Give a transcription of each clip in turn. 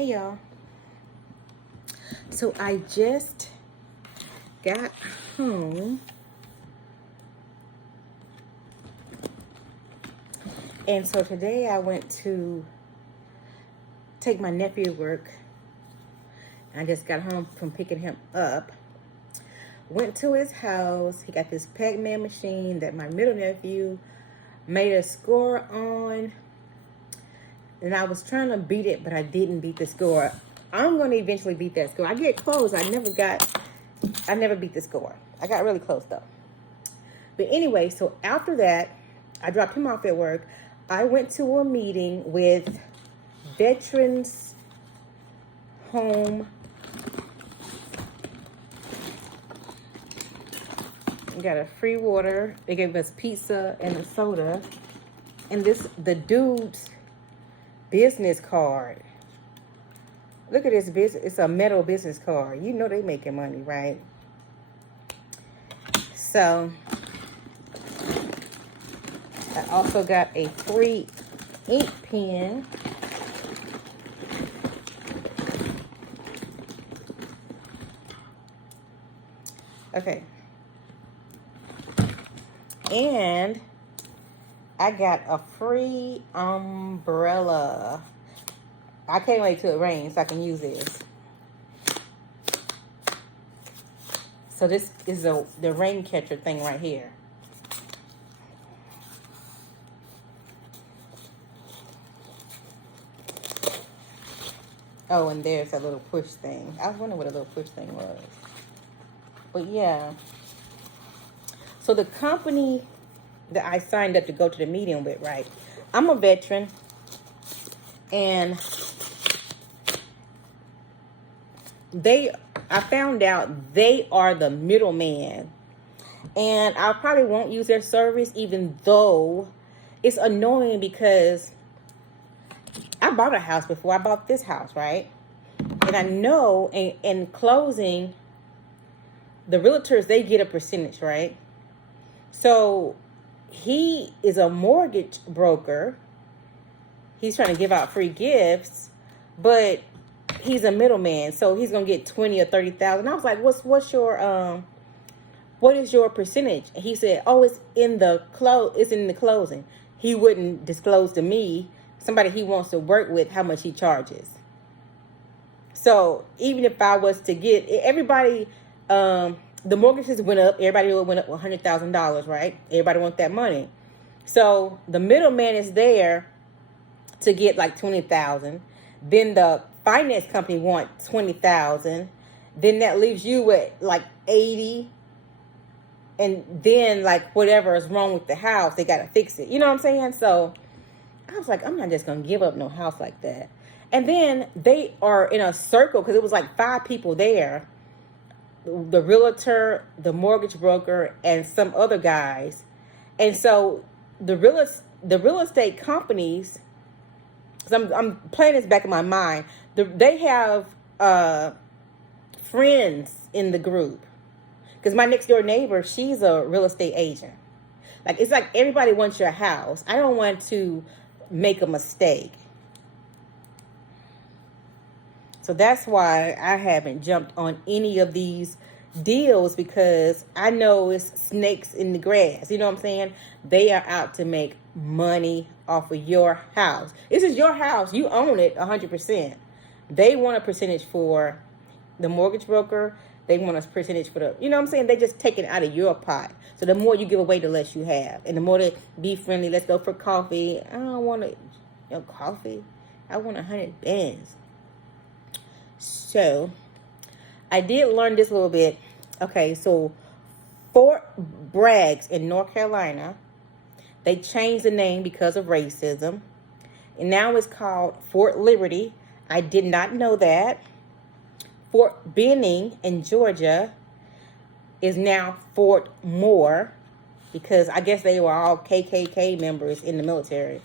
Hey y'all. So I just got home and so today I went to take my nephew to work. I just got home from picking him up. Went to his house. He got this Pac-Man machine that my middle nephew made a score on. And I was trying to beat it, but I didn't beat the score. I'm going to eventually beat that score. I get close. I never beat the score. I got really close though. But anyway, so after that, I dropped him off at work. I went to a meeting with Veterans Home. We got a free water. They gave us pizza and a soda. And the dude's business card. Look at this business. It's a metal business card. You know they making money, right? So I also got a free ink pen. Okay. And I got a free umbrella. I can't wait till it rains so I can use this. So this is the rain catcher thing right here. Oh, and there's a little push thing. I was wondering what a little push thing was. But yeah. So the company that I signed up to go to the meeting with, right? I'm a veteran. And I found out they are the middleman. And I probably won't use their service, even though it's annoying because I bought a house before. I bought this house, right? And I know in closing, the realtors, they get a percentage, right? So he is a mortgage broker. He's trying to give out free gifts, but he's a middleman, so he's gonna get 20 or 30,000. I was like, what is your percentage? And he said, oh, it's in the closing. He wouldn't disclose to me, somebody he wants to work with, how much he charges. So even if I was to get everybody, the mortgages went up. Everybody went up $100,000, right? Everybody wants that money. So the middleman is there to get like 20,000. Then the finance company want 20,000. Then that leaves you with like 80. And then like whatever is wrong with the house, they got to fix it. You know what I'm saying? So I was like, I'm not just going to give up no house like that. And then they are in a circle because it was like 5 people there. The realtor, the mortgage broker, and some other guys. And so the real estate companies, because I'm playing this back in my mind, they have friends in the group. Because my next door neighbor, she's a real estate agent. Like, it's like everybody wants your house. I don't want to make a mistake. So that's why I haven't jumped on any of these deals, because I know it's snakes in the grass. You know what I'm saying? They are out to make money off of your house. This is your house. You own it 100%. They want a percentage for the mortgage broker. They want a percentage for the, you know what I'm saying? They just take it out of your pot. So the more you give away, the less you have. And the more they be friendly, let's go for coffee. I don't want coffee. I want 100 bands. So I did learn this a little bit. Okay, so Fort Bragg in North Carolina, they changed the name because of racism. And now it's called Fort Liberty. I did not know that. Fort Benning in Georgia is now Fort Moore, because I guess they were all KKK members in the military.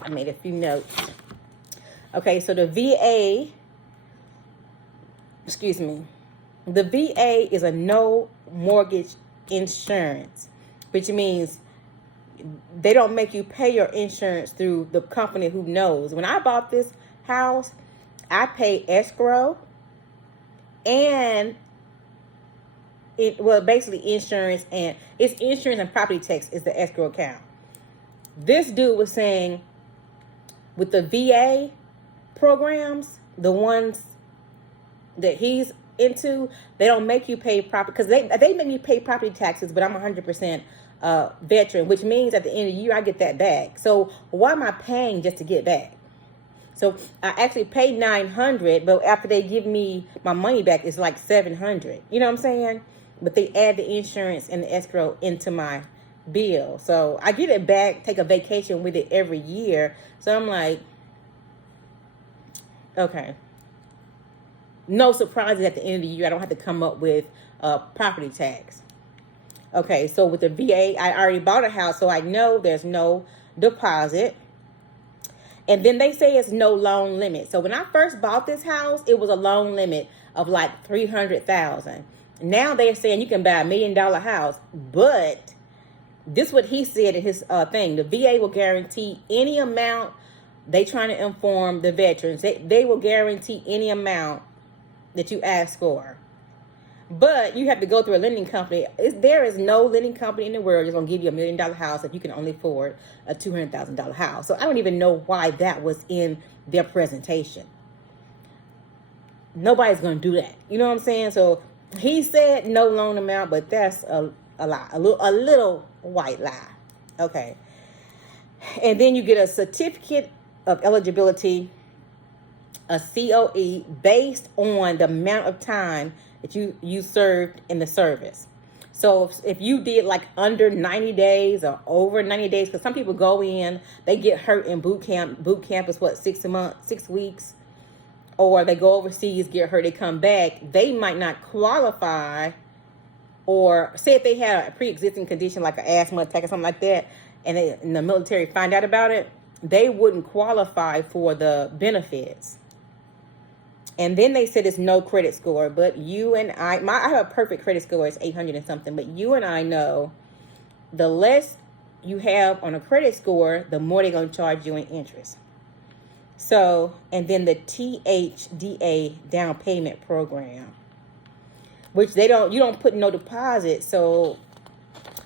I made a few notes. Okay, so the VA is a no mortgage insurance, which means they don't make you pay your insurance through the company who knows. When I bought this house, I paid escrow and basically insurance, and it's insurance and property tax is the escrow account. This dude was saying with the VA programs, the ones that he's into, they don't make you pay property, because they make me pay property taxes, but I'm 100% veteran, which means at the end of the year I get that back. So why am I paying just to get back? So I actually paid $900, but after they give me my money back, it's like $700. You know what I'm saying? But they add the insurance and the escrow into my bill. So I get it back, take a vacation with it every year. So I'm like, okay. No surprises at the end of the year. I don't have to come up with property tax. Okay, so with the VA, I already bought a house, so I know there's no deposit. And then they say it's no loan limit. So when I first bought this house, it was a loan limit of like $300,000. Now they're saying you can buy $1 million house, but this is what he said in his thing. The VA will guarantee any amount. They trying to inform the veterans. They will guarantee any amount that you ask for. But you have to go through a lending company. There is no lending company in the world that's going to give you $1 million house if you can only afford a $200,000 house. So I don't even know why that was in their presentation. Nobody's going to do that. You know what I'm saying? So he said no loan amount, but that's a lie, a little white lie. Okay. And then you get a certificate of eligibility, a COE, based on the amount of time that you served in the service. So if you did like under 90 days or over 90 days, because some people go in, they get hurt in boot camp. Boot camp is what, 6 weeks? Or they go overseas, get hurt, they come back. They might not qualify, or say if they had a pre-existing condition like an asthma attack or something like that, and the military find out about it, they wouldn't qualify for the benefits. And then they said it's no credit score, but you and I have a perfect credit score, it's 800 and something, but you and I know the less you have on a credit score, the more they're going to charge you in interest. So, and then the THDA down payment program, which you don't put no deposit. So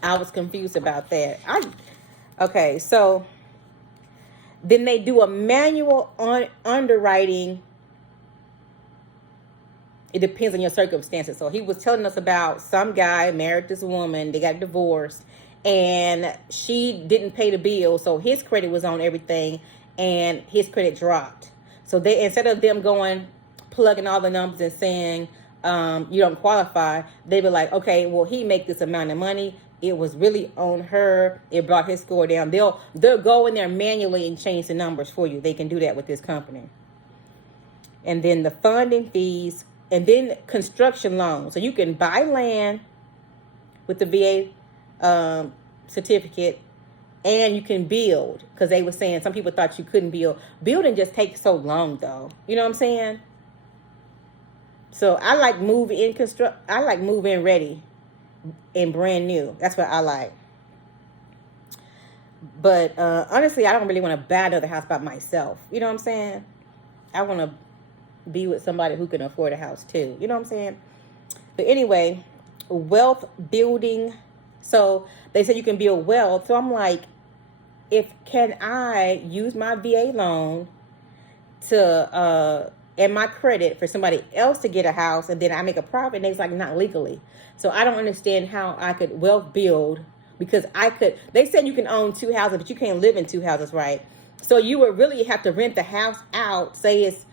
I was confused about that. Okay. So then they do a manual underwriting. It depends on your circumstances. So he was telling us about some guy married this woman. They got divorced and she didn't pay the bill. So his credit was on everything and his credit dropped. So they, instead of them plugging all the numbers and saying, you don't qualify, they were like, okay, well, he make this amount of money. It was really on her. It brought his score down. They'll go in there manually and change the numbers for you. They can do that with this company. And then the funding fees, and then construction loans. So you can buy land with the VA certificate, and you can build, because they were saying some people thought you couldn't build. Building just takes so long, though. You know what I'm saying? So I like I like move-in ready and brand new. That's what I like. But honestly, I don't really want to buy another house by myself. You know what I'm saying? I want to be with somebody who can afford a house too. You know what I'm saying? But anyway, wealth building. So they said you can build wealth. So I'm like, can I use my VA loan to and my credit for somebody else to get a house, and then I make a profit? And it's like, not legally. So I don't understand how I could wealth build, because they said you can own 2 houses, but you can't live in 2 houses, right? So you would really have to rent the house out, say it's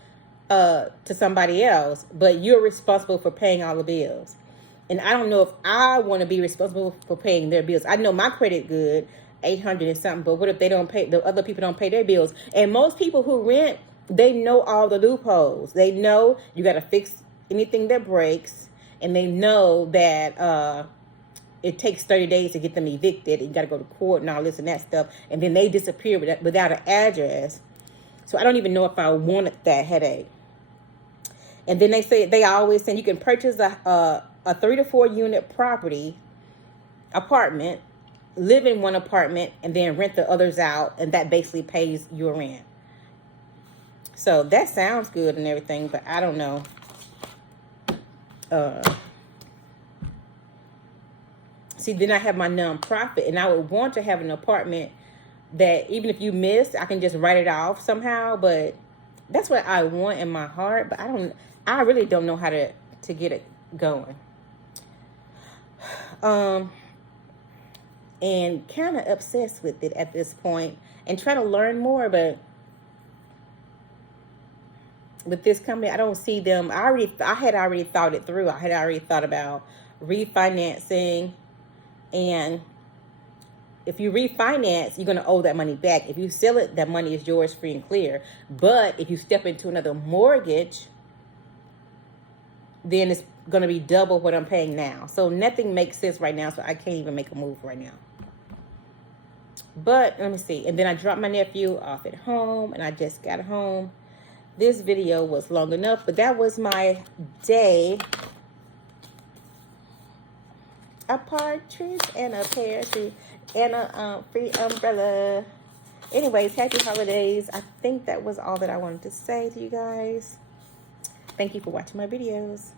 to somebody else, but you're responsible for paying all the bills. And I don't know if I want to be responsible for paying their bills. I know my credit good, 800 and something, but what if they don't pay, the other people don't pay their bills? And most people who rent, they know all the loopholes. They know you got to fix anything that breaks, and they know that it takes 30 days to get them evicted. You got to go to court and all this and that stuff, and then they disappear without an address. So I don't even know if I wanted that headache. And then they always say you can purchase a 3 to 4 unit apartment, live in one apartment and then rent the others out, and that basically pays your rent. So that sounds good and everything, but I don't know. See, then I have my nonprofit, and I would want to have an apartment that even if you miss, I can just write it off somehow. But that's what I want in my heart. But I really don't know how to get it going. And kind of obsessed with it at this point and trying to learn more. But with this company, I don't see them. I had already thought it through. I had already thought about refinancing, and if you refinance, you're going to owe that money back. If you sell it, that money is yours free and clear. But if you step into another mortgage, then it's going to be double what I'm paying now. So nothing makes sense right now, so I can't even make a move right now. But let me see. And then I dropped my nephew off at home, and I just got home. This video was long enough, but that was my day. A partridge and a parachute and a free umbrella. Anyways, happy holidays. I think that was all that I wanted to say to you guys. Thank you for watching my videos.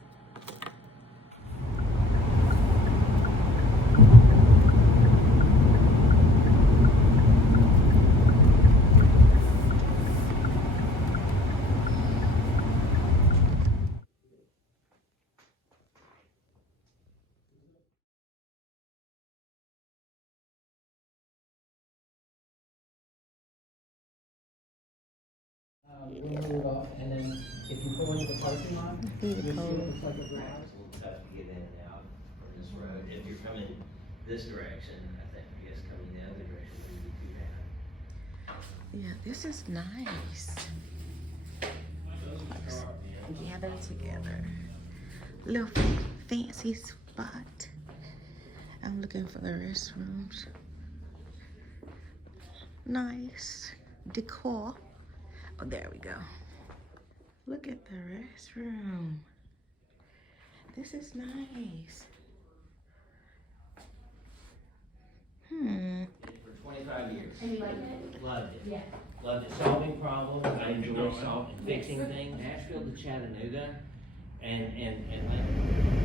We'll move it off, and then if you pull into the parking lot, you'll see it looks like a garage. It's a little tough to get in and out from this road. If you're coming this direction, I think, I guess coming the other direction wouldn't be too bad. Yeah, this is nice. Gather together. Little fancy spot. I'm looking for the restrooms. Nice decor. Oh, there we go. Look at the restroom. This is nice. For 25 years. And you liked it? Loved it. Yeah. Loved it. Solving problems. I enjoy solving, fixing things. Nashville to Chattanooga, and like